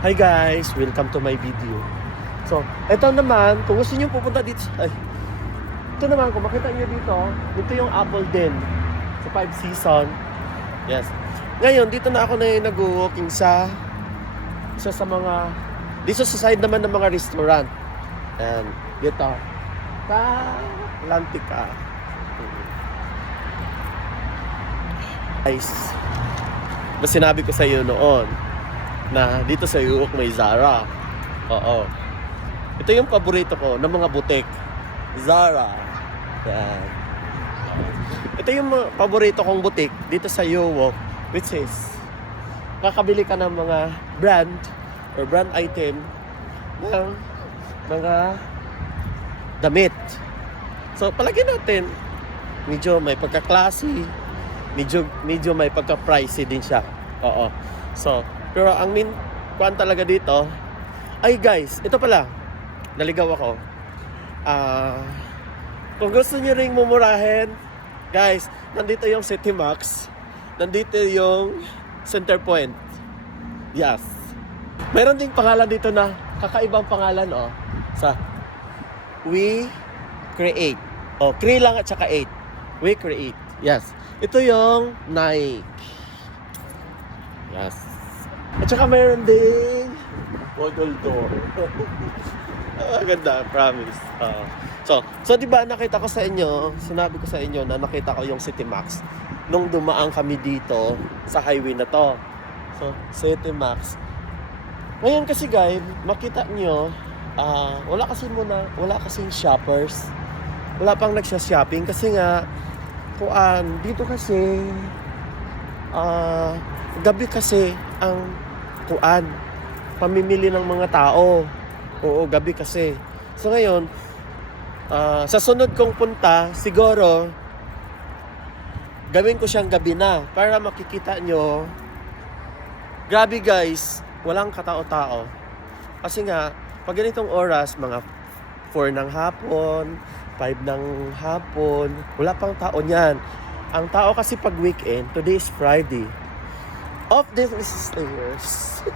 Hi guys! Welcome to my video. So, eto naman, kung gusto nyo pupunta dito ito naman, kung makita nyo dito yung Apple din. Sa 5 season. Yes. Ngayon, dito na ako na nag-walking sa isa sa mga, dito sa side naman ng mga restaurant. And, dito. Atlantica. Guys, mas sinabi ko sa iyo noon na dito sa Uok may Zara. Oo. Ito yung paborito ko ng mga butik. Zara. Yan. Ito yung paborito kong butik dito sa Uok, which is kakabili ka ng mga brand or brand item ng mga damit. So, palagay natin, medyo may pagka-classy, medyo may pagka-pricey din siya. Oo. So, pero ang kuan talaga dito, ay guys, ito pala, naligaw ako. Kung gusto niyo ring mumurahin, guys, nandito yung City Max, nandito yung Center Point. Yes. Meron ding pangalan dito na, kakaibang pangalan, sa We Create. Cre lang at saka 8. We Create. Yes. Ito yung Nike. Yes. At saka mayroon ding Model Door. Ganda, promise. So di ba nakita ko sa inyo, sinabi ko sa inyo na nakita ko yung City Max nung dumaan kami dito sa highway na to. So, City Max. Ngayon kasi guys, makita nyo, wala kasing shoppers. Wala pang nagsha-shopping kasi nga dito kasi gabi kasi ang pamimili ng mga tao. Oo, gabi kasi. So ngayon, sa sunod kong punta, siguro gawin ko siyang gabi na para makikita nyo. Grabe guys, walang katao-tao. Kasi nga, pag ganitong oras, mga 4 ng hapon, 5 ng hapon, wala pang tao niyan. Ang tao kasi pag weekend, today is Friday. Off day is stayers.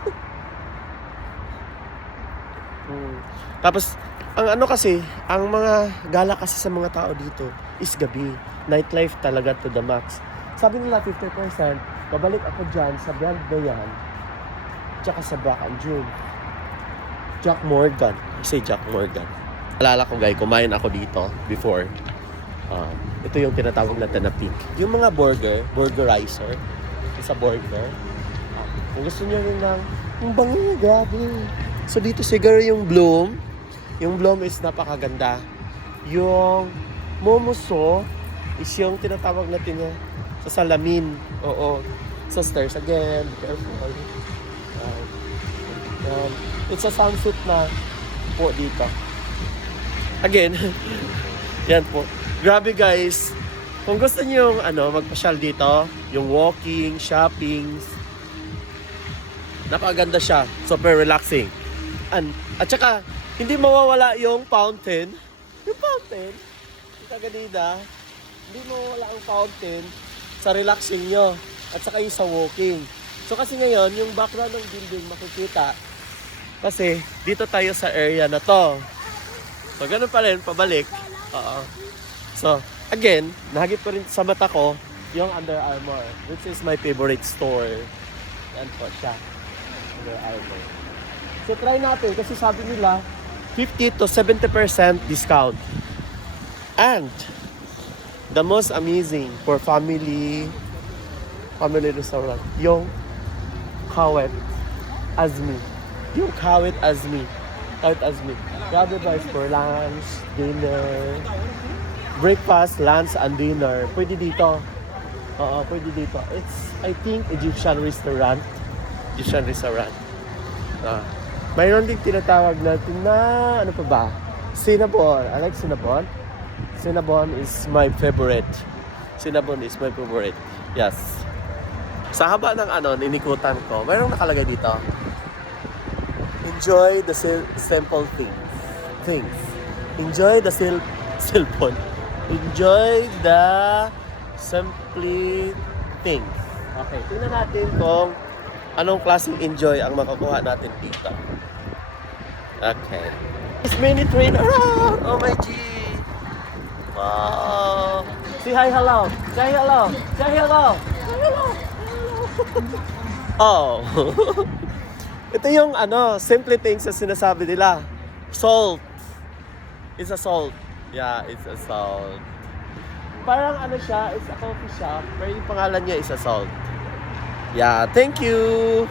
Tapos, ang mga gala kasi sa mga tao dito is gabi. Nightlife talaga to the max. Sabi nila 50%, babalik ako dyan sa brand na yan, tsaka sa Black and June. Jack Morgan. Jack Morgan. Alala ko guys, kumain ako dito before. Ito yung tinatawag natin na pink. Yung mga burgerizer, sa burger. Kung gusto nyo rin yung bango, grabe. So dito siguro yung Bloom. Yung Bloom is napakaganda. Yung Momoso is yung tinatawag natin sa salamin. Oo. Sa stairs again. Be careful. It's a sunset na po dito. Again, yan po. Grabe guys. Kung gusto niyo magpasyal dito, yung walking, shopping, napakaganda siya. Super relaxing. At saka, hindi mawawala yung fountain. Yung fountain, yung kaganida, hindi mawawala ang fountain sa relaxing nyo. At saka yung sa walking. So kasi ngayon, yung background ng building makikita. Kasi dito tayo sa area na to. So ganun pa rin, pabalik. So, again, nahagip ko rin sa mata ko yung Under Armour, which is my favorite store. Yan po siya. Under Armour. So, try natin kasi sabi nila 50 to 70% discount. And, the most amazing for family restaurant, yung Kawet Azmi. Yung Kawet Azmi. Grabe guys, for lunch, dinner, breakfast, lunch, and dinner. Pwede dito. Pwede dito. It's, I think, Egyptian restaurant. Mayroon din tinatawag natin na, ano pa ba? Cinnabon. I like Cinnabon. Cinnabon is my favorite. Yes. Sa haba ng ninikutan ko, mayroong nakalagay dito. Enjoy the simple things. Enjoy the cellphone. Enjoy the simply things. Okay, tingnan natin kung anong klaseng enjoy ang makukuha natin dito. Okay. This mini train around! Oh my G! Wow! Say hi, hello! Say hello! Say hello! Say hello! Oh! Ito yung simple things na sinasabi nila. Salt. It's a salt. Yeah, it's a salt. Parang siya, it's a coffee shop, pero yung pangalan niya is a salt. Yeah, thank you!